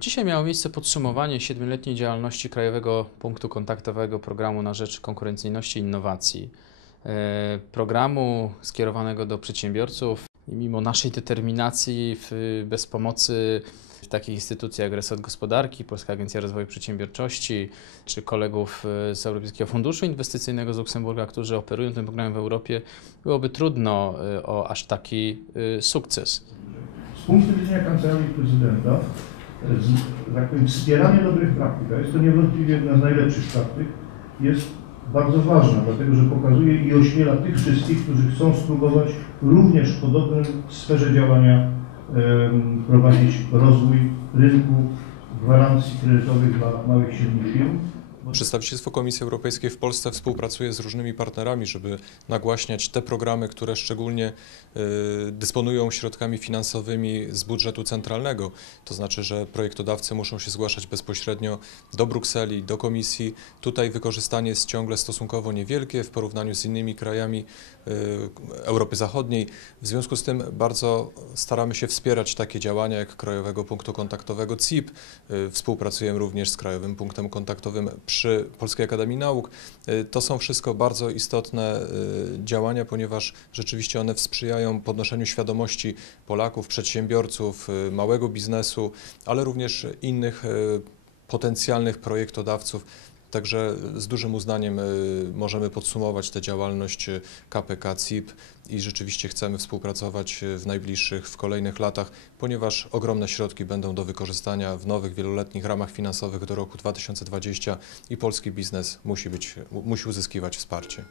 Dzisiaj miało miejsce podsumowanie siedmioletniej działalności Krajowego Punktu Kontaktowego Programu na Rzecz Konkurencyjności i Innowacji. E, Programu skierowanego do przedsiębiorców i mimo naszej determinacji w, bez pomocy w takich instytucjach jak Resort Gospodarki, Polska Agencja Rozwoju Przedsiębiorczości czy kolegów e, z Europejskiego Funduszu Inwestycyjnego z Luksemburga, którzy operują tym programem w Europie, byłoby trudno e, o aż taki sukces. Z punktu widzenia Kancelarii Prezydenta, z, tak powiem, wspieranie dobrych praktyk, a jest to niewątpliwie jedna z najlepszych praktyk, jest bardzo ważna, dlatego że pokazuje i ośmiela tych wszystkich, którzy chcą spróbować również w podobnej sferze działania prowadzić rozwój rynku gwarancji kredytowych dla małych i średnich firm. Przedstawicielstwo Komisji Europejskiej w Polsce współpracuje z różnymi partnerami, żeby nagłaśniać te programy, które szczególnie y, dysponują środkami finansowymi z budżetu centralnego. To znaczy, że projektodawcy muszą się zgłaszać bezpośrednio do Brukseli, do Komisji. Tutaj wykorzystanie jest ciągle stosunkowo niewielkie w porównaniu z innymi krajami y, Europy Zachodniej. W związku z tym bardzo staramy się wspierać takie działania jak Krajowego Punktu Kontaktowego CIP. Y, Współpracujemy również z Krajowym Punktem Kontaktowym przy Polskiej Akademii Nauk. Y, To są wszystko bardzo istotne y, działania, ponieważ rzeczywiście one sprzyjają podnoszeniu świadomości Polaków, przedsiębiorców, y, małego biznesu, ale również innych potencjalnych projektodawców. Także z dużym uznaniem y, możemy podsumować tę działalność y, KPK CIP i rzeczywiście chcemy współpracować y, w najbliższych, w kolejnych latach, ponieważ ogromne środki będą do wykorzystania w nowych wieloletnich ramach finansowych do roku 2020 i polski biznes musi, być, mu- musi uzyskiwać wsparcie.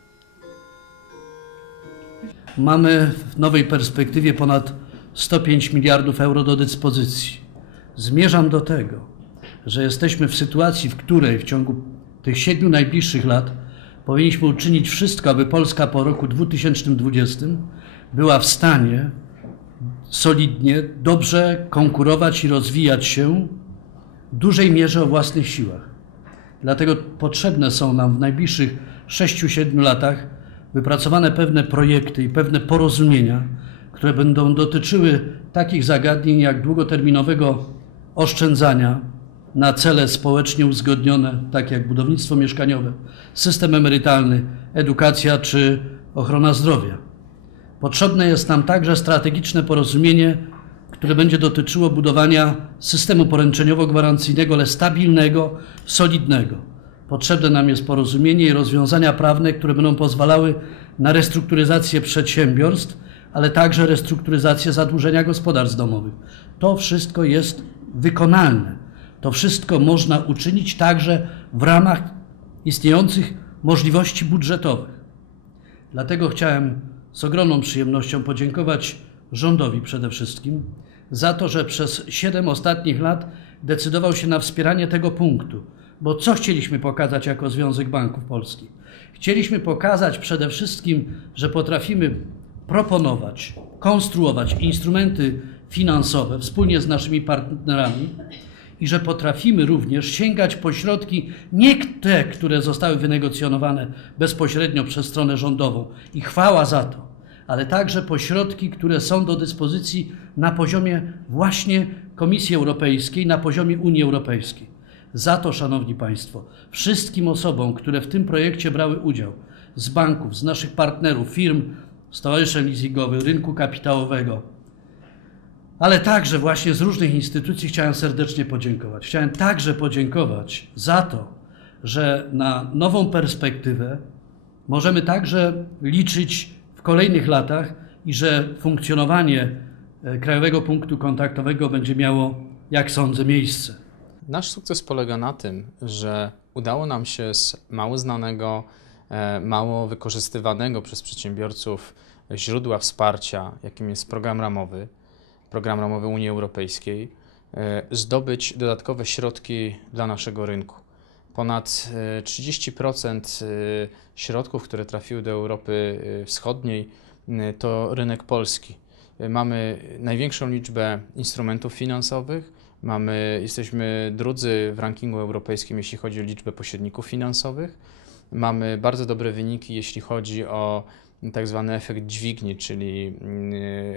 Mamy w nowej perspektywie ponad 105 miliardów euro do dyspozycji. Zmierzam do tego, że jesteśmy w sytuacji, w której w ciągu tych siedmiu najbliższych lat powinniśmy uczynić wszystko, aby Polska po roku 2020 była w stanie solidnie, dobrze konkurować i rozwijać się w dużej mierze o własnych siłach. Dlatego potrzebne są nam w najbliższych 6-7 latach wypracowane pewne projekty i pewne porozumienia, które będą dotyczyły takich zagadnień jak długoterminowego oszczędzania na cele społecznie uzgodnione, takie jak budownictwo mieszkaniowe, system emerytalny, edukacja czy ochrona zdrowia. Potrzebne jest nam także strategiczne porozumienie, które będzie dotyczyło budowania systemu poręczeniowo-gwarancyjnego, ale stabilnego, solidnego. Potrzebne nam jest porozumienie i rozwiązania prawne, które będą pozwalały na restrukturyzację przedsiębiorstw, ale także restrukturyzację zadłużenia gospodarstw domowych. To wszystko jest wykonalne. To wszystko można uczynić także w ramach istniejących możliwości budżetowych. Dlatego chciałem z ogromną przyjemnością podziękować rządowi przede wszystkim za to, że przez 7 ostatnich lat decydował się na wspieranie tego punktu. Bo co chcieliśmy pokazać jako Związek Banków Polskich? Chcieliśmy pokazać przede wszystkim, że potrafimy proponować, konstruować instrumenty finansowe wspólnie z naszymi partnerami i że potrafimy również sięgać po środki nie te, które zostały wynegocjonowane bezpośrednio przez stronę rządową i chwała za to, ale także po środki, które są do dyspozycji na poziomie właśnie Komisji Europejskiej, na poziomie Unii Europejskiej. Za to, Szanowni Państwo, wszystkim osobom, które w tym projekcie brały udział, z banków, z naszych partnerów, firm, stowarzyszeń leasingowych, rynku kapitałowego, ale także właśnie z różnych instytucji chciałem serdecznie podziękować. Chciałem także podziękować za to, że na nową perspektywę możemy także liczyć w kolejnych latach i że funkcjonowanie e, Krajowego Punktu Kontaktowego będzie miało, jak sądzę, miejsce. Nasz sukces polega na tym, że udało nam się z mało znanego, e, mało wykorzystywanego przez przedsiębiorców źródła wsparcia, jakim jest program ramowy, program ramowy Unii Europejskiej, e, zdobyć dodatkowe środki dla naszego rynku. Ponad e, 30% e, środków, które trafiły do Europy e, Wschodniej, e, to rynek polski. E, Mamy największą liczbę instrumentów finansowych, mamy, jesteśmy drudzy w rankingu europejskim, jeśli chodzi o liczbę pośredników finansowych. Mamy bardzo dobre wyniki, jeśli chodzi o tak zwany efekt dźwigni, czyli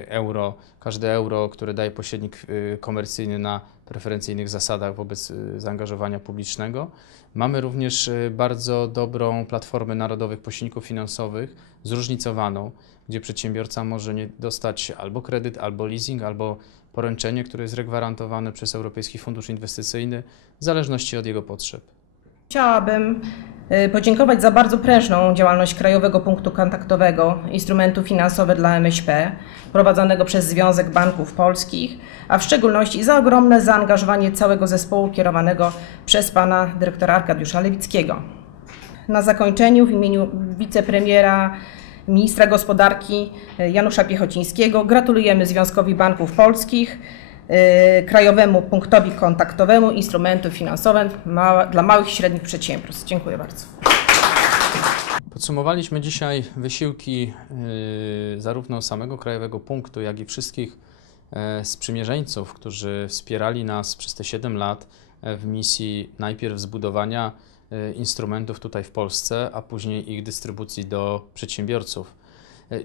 y, euro, każde euro, które daje pośrednik y, komercyjny na preferencyjnych zasadach wobec y, zaangażowania publicznego. Mamy również bardzo dobrą platformę narodowych pośredników finansowych, zróżnicowaną, gdzie przedsiębiorca może nie dostać albo kredyt, albo leasing, albo poręczenie, które jest regwarantowane przez Europejski Fundusz Inwestycyjny w zależności od jego potrzeb. Chciałabym y, podziękować za bardzo prężną działalność Krajowego Punktu Kontaktowego Instrumentu Finansowe dla MŚP, prowadzonego przez Związek Banków Polskich, a w szczególności za ogromne zaangażowanie całego zespołu kierowanego przez pana dyrektora Arkadiusza Lewickiego. Na zakończeniu w imieniu wicepremiera ministra gospodarki y, Janusza Piechocińskiego gratulujemy Związkowi Banków Polskich krajowemu Punktowi Kontaktowemu Instrumentów Finansowych dla małych i średnich przedsiębiorstw. Dziękuję bardzo. Podsumowaliśmy dzisiaj wysiłki y, zarówno samego Krajowego Punktu, jak i wszystkich y, sprzymierzeńców, którzy wspierali nas przez te 7 lat w misji najpierw zbudowania instrumentów tutaj w Polsce, a później ich dystrybucji do przedsiębiorców.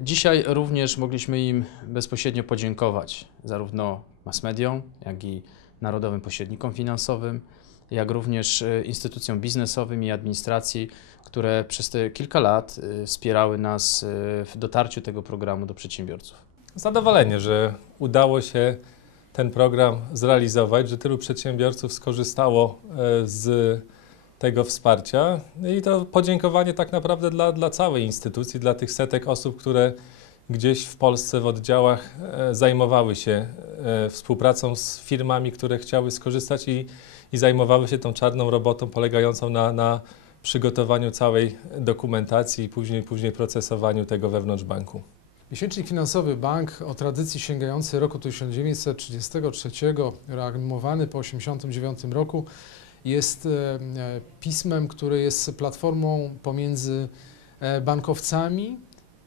Dzisiaj również mogliśmy im bezpośrednio podziękować, zarówno mass mediom, jak i narodowym pośrednikom finansowym, jak również e, instytucjom biznesowym i administracji, które przez te kilka lat e, wspierały nas e, w dotarciu tego programu do przedsiębiorców. Zadowolenie, że udało się ten program zrealizować, że tylu przedsiębiorców skorzystało z tego wsparcia. I to podziękowanie tak naprawdę dla, dla całej instytucji, dla tych setek osób, które gdzieś w Polsce w oddziałach e, zajmowały się e, współpracą z firmami, które chciały skorzystać i, i zajmowały się tą czarną robotą polegającą na, na przygotowaniu całej dokumentacji i później, później procesowaniu tego wewnątrz banku. Miesięcznik finansowy bank o tradycji sięgającej roku 1933, reanimowany po 1989 roku, jest e, pismem, które jest platformą pomiędzy bankowcami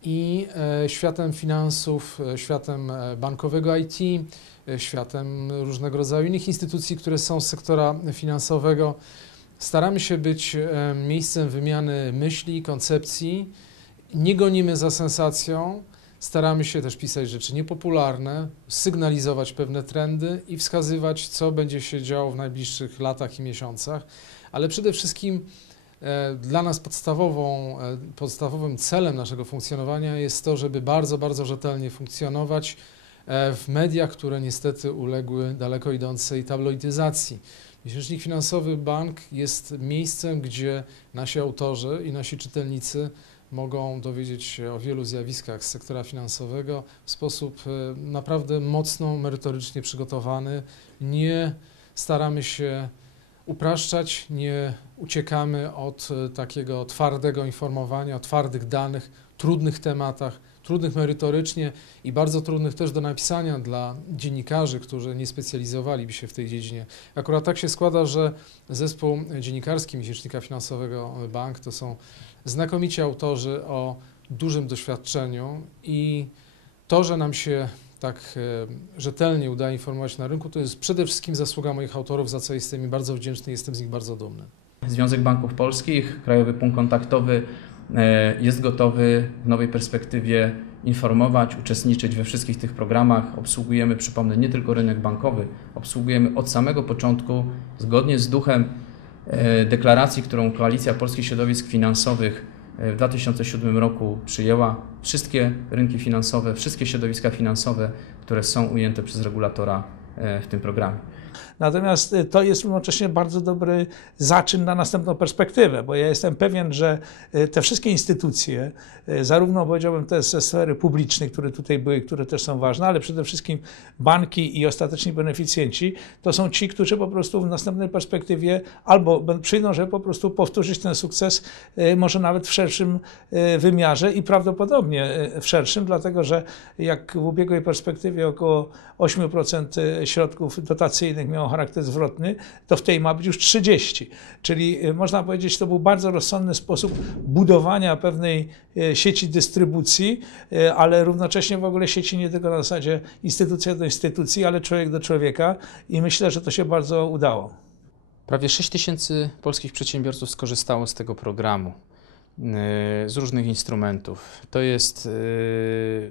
i e, światem finansów, e, światem e, bankowego IT, światem różnego rodzaju innych instytucji, które są z sektora finansowego. Staramy się być miejscem wymiany myśli, koncepcji. Nie gonimy za sensacją. Staramy się też pisać rzeczy niepopularne, sygnalizować pewne trendy i wskazywać, co będzie się działo w najbliższych latach i miesiącach, ale przede wszystkim E, dla nas podstawową, e, podstawowym celem naszego funkcjonowania jest to, żeby bardzo, bardzo rzetelnie funkcjonować e, w mediach, które niestety uległy daleko idącej tabloidyzacji. Miesięcznik Finansowy Bank jest miejscem, gdzie nasi autorzy i nasi czytelnicy mogą dowiedzieć się o wielu zjawiskach z sektora finansowego w sposób naprawdę mocno merytorycznie przygotowany. Nie staramy się upraszczać, nie uciekamy od e, takiego twardego informowania, o twardych danych, trudnych tematach, trudnych merytorycznie i bardzo trudnych też do napisania dla dziennikarzy, którzy nie specjalizowaliby się w tej dziedzinie. Akurat tak się składa, że zespół dziennikarski Miesięcznika Finansowego Bank to są znakomici autorzy o dużym doświadczeniu i to, że nam się tak e, rzetelnie udaje informować na rynku, to jest przede wszystkim zasługa moich autorów, za co jestem im bardzo wdzięczny, jestem z nich bardzo dumny. Związek Banków Polskich, Krajowy Punkt Kontaktowy jest gotowy w nowej perspektywie informować, uczestniczyć we wszystkich tych programach. Obsługujemy, przypomnę, nie tylko rynek bankowy, obsługujemy od samego początku, zgodnie z duchem e, deklaracji, którą Koalicja Polskich Środowisk Finansowych w 2007 roku przyjęła wszystkie rynki finansowe, wszystkie środowiska finansowe, które są ujęte przez regulatora e, w tym programie. Natomiast y, to jest równocześnie bardzo dobry zaczyn na następną perspektywę, bo ja jestem pewien, że y, te wszystkie instytucje, y, zarówno powiedziałbym te ze sfery publicznej, które tutaj były, które też są ważne, ale przede wszystkim banki i ostateczni beneficjenci, to są ci, którzy po prostu w następnej perspektywie albo przyjdą, żeby po prostu powtórzyć ten sukces, może nawet w szerszym wymiarze i prawdopodobnie w szerszym, dlatego że jak w ubiegłej perspektywie około 8% środków dotacyjnych miało charakter zwrotny, to w tej ma być już 30. Czyli y, można powiedzieć, to był bardzo rozsądny sposób budowania pewnej y, sieci dystrybucji, y, ale równocześnie w ogóle sieci nie tylko na zasadzie instytucja do instytucji, ale człowiek do człowieka i myślę, że to się bardzo udało. Prawie 6 tysięcy polskich przedsiębiorców skorzystało z tego programu. z różnych instrumentów. To jest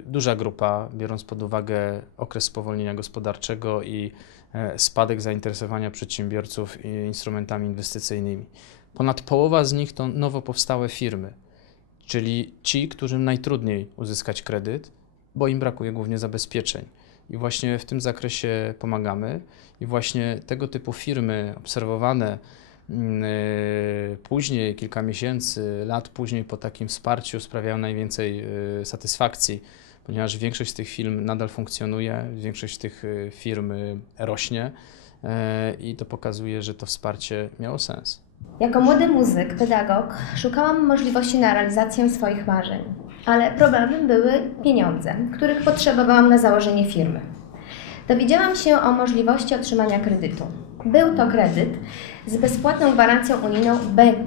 duża grupa, biorąc pod uwagę okres spowolnienia gospodarczego i e, spadek zainteresowania przedsiębiorców instrumentami inwestycyjnymi. Ponad połowa z nich to nowo powstałe firmy, czyli ci, którym najtrudniej uzyskać kredyt, bo im brakuje głównie zabezpieczeń. I właśnie w tym zakresie pomagamy. I właśnie tego typu firmy obserwowane mm, y, później, kilka miesięcy, lat później po takim wsparciu sprawiają najwięcej y, satysfakcji, ponieważ większość z tych firm nadal funkcjonuje, większość tych y, firm rośnie i to pokazuje, że to wsparcie miało sens. Jako młody muzyk, pedagog, szukałam możliwości na realizację swoich marzeń, ale problemem były pieniądze, których potrzebowałam na założenie firmy. Dowiedziałam się o możliwości otrzymania kredytu. Był to kredyt z bezpłatną gwarancją unijną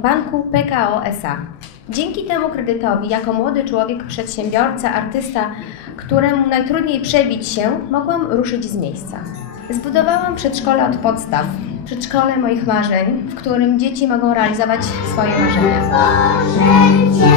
banku PKO SA. Dzięki temu kredytowi, jako młody człowiek, przedsiębiorca, artysta, któremu najtrudniej przebić się, mogłam ruszyć z miejsca. Zbudowałam przedszkole od podstaw, przedszkole moich marzeń, w którym dzieci mogą realizować swoje marzenia. Boże, dziecię,